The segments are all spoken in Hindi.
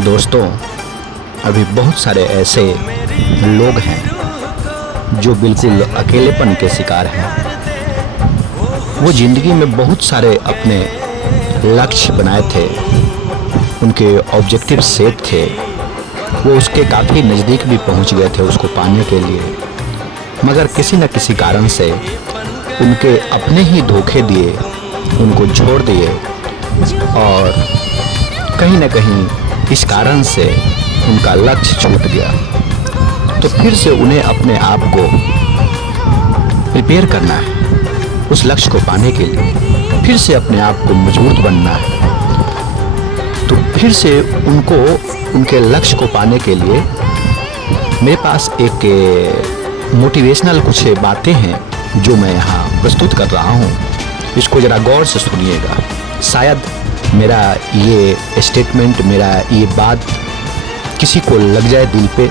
दोस्तों, अभी बहुत सारे ऐसे लोग हैं जो बिल्कुल अकेलेपन के शिकार हैं। वो ज़िंदगी में बहुत सारे अपने लक्ष्य बनाए थे, उनके ऑब्जेक्टिव सेट थे, वो उसके काफ़ी नज़दीक भी पहुंच गए थे उसको पाने के लिए, मगर किसी न किसी कारण से उनके अपने ही धोखे दिए, उनको छोड़ दिए और कहीं न कहीं इस कारण से उनका लक्ष्य छूट गया। तो फिर से उन्हें अपने आप को प्रिपेयर करना है उस लक्ष्य को पाने के लिए, फिर से अपने आप को मजबूत बनना है। तो फिर से उनको उनके लक्ष्य को पाने के लिए मेरे पास एक मोटिवेशनल कुछ बातें हैं जो मैं यहाँ प्रस्तुत कर रहा हूँ। इसको ज़रा गौर से सुनिएगा। शायद मेरा ये स्टेटमेंट, मेरा ये बात किसी को लग जाए दिल पे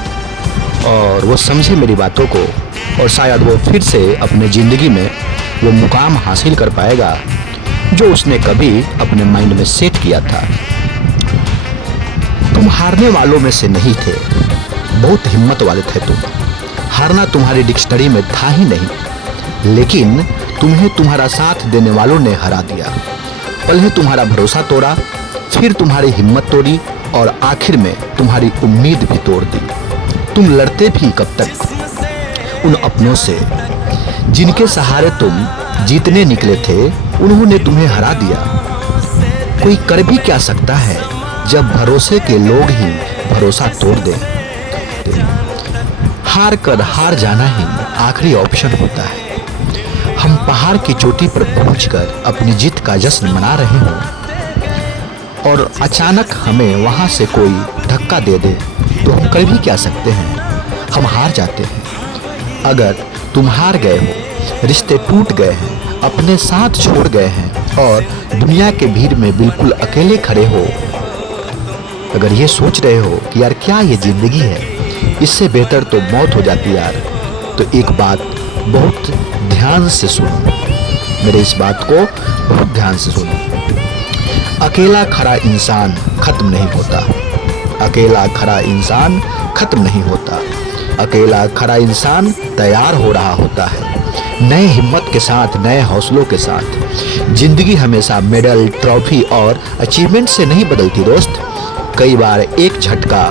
और वो समझे मेरी बातों को, और शायद वो फिर से अपने ज़िंदगी में वो मुकाम हासिल कर पाएगा जो उसने कभी अपने माइंड में सेट किया था। तुम हारने वालों में से नहीं थे, बहुत हिम्मत वाले थे तुम। हारना तुम्हारी डिक्शनरी में था ही नहीं, लेकिन तुम्हें तुम्हारा साथ देने वालों ने हरा दिया। पहले तुम्हारा भरोसा तोड़ा, फिर तुम्हारी हिम्मत तोड़ी और आखिर में तुम्हारी उम्मीद भी तोड़ दी। तुम लड़ते भी कब तक उन अपनों से जिनके सहारे तुम जीतने निकले थे, उन्होंने तुम्हें हरा दिया। कोई कर भी क्या सकता है जब भरोसे के लोग ही भरोसा तोड़ दें। हार कर हार जाना ही आखिरी ऑप्शन होता है। हम पहाड़ की चोटी पर पहुंचकर अपनी जीत का जश्न मना रहे हों और अचानक हमें वहां से कोई धक्का दे दे तो हम कर भी क्या सकते हैं, हम हार जाते हैं। अगर तुम हार गए हो, रिश्ते टूट गए हैं, अपने साथ छोड़ गए हैं और दुनिया के भीड़ में बिल्कुल अकेले खड़े हो, अगर ये सोच रहे हो कि यार क्या ये जिंदगी है, इससे बेहतर तो मौत हो जाती यार, तो एक बात बहुत ध्यान से सुनो, मेरे इस बात को बहुत ध्यान से सुनो। अकेला खड़ा इंसान खत्म नहीं होता, अकेला खड़ा इंसान खत्म नहीं होता। अकेला खड़ा इंसान तैयार हो रहा होता है, नए हिम्मत के साथ, नए हौसलों के साथ। जिंदगी हमेशा मेडल, ट्रॉफी और अचीवमेंट से नहीं बदलती दोस्त। कई बार एक झटका,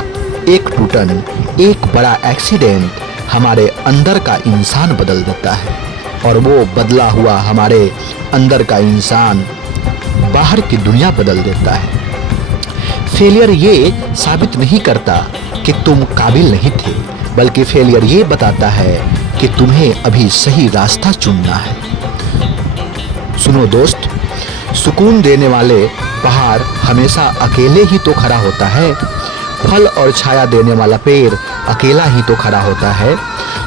एक टूटन, एक बड़ा एक्सीडेंट हमारे अंदर का इंसान बदल देता है, और वो बदला हुआ हमारे अंदर का इंसान बाहर की दुनिया बदल देता है। फेलियर ये साबित नहीं करता कि तुम काबिल नहीं थे, बल्कि फेलियर ये बताता है कि तुम्हें अभी सही रास्ता चुनना है। सुनो दोस्त, सुकून देने वाले पहाड़ हमेशा अकेले ही तो खड़ा होता है। फल और छाया देने वाला पेड़ अकेला ही तो खड़ा होता है।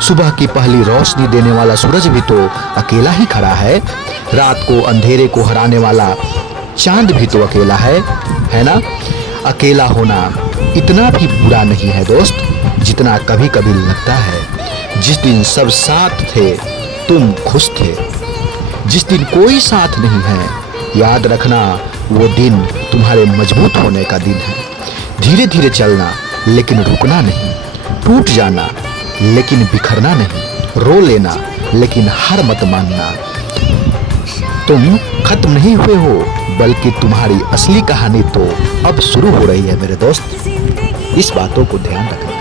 सुबह की पहली रोशनी देने वाला सूरज भी तो अकेला ही खड़ा है। रात को अंधेरे को हराने वाला चांद भी तो अकेला है ना? अकेला होना इतना भी बुरा नहीं है दोस्त, जितना कभी कभी लगता है। जिस दिन सब साथ थे तुम खुश थे, जिस दिन कोई साथ नहीं है, याद रखना वो दिन तुम्हारे मजबूत होने का दिन है। धीरे धीरे चलना लेकिन रुकना नहीं, टूट जाना लेकिन बिखरना नहीं, रो लेना लेकिन हार मत मानना। तुम खत्म नहीं हुए हो, बल्कि तुम्हारी असली कहानी तो अब शुरू हो रही है मेरे दोस्त। इस बातों को ध्यान रखना।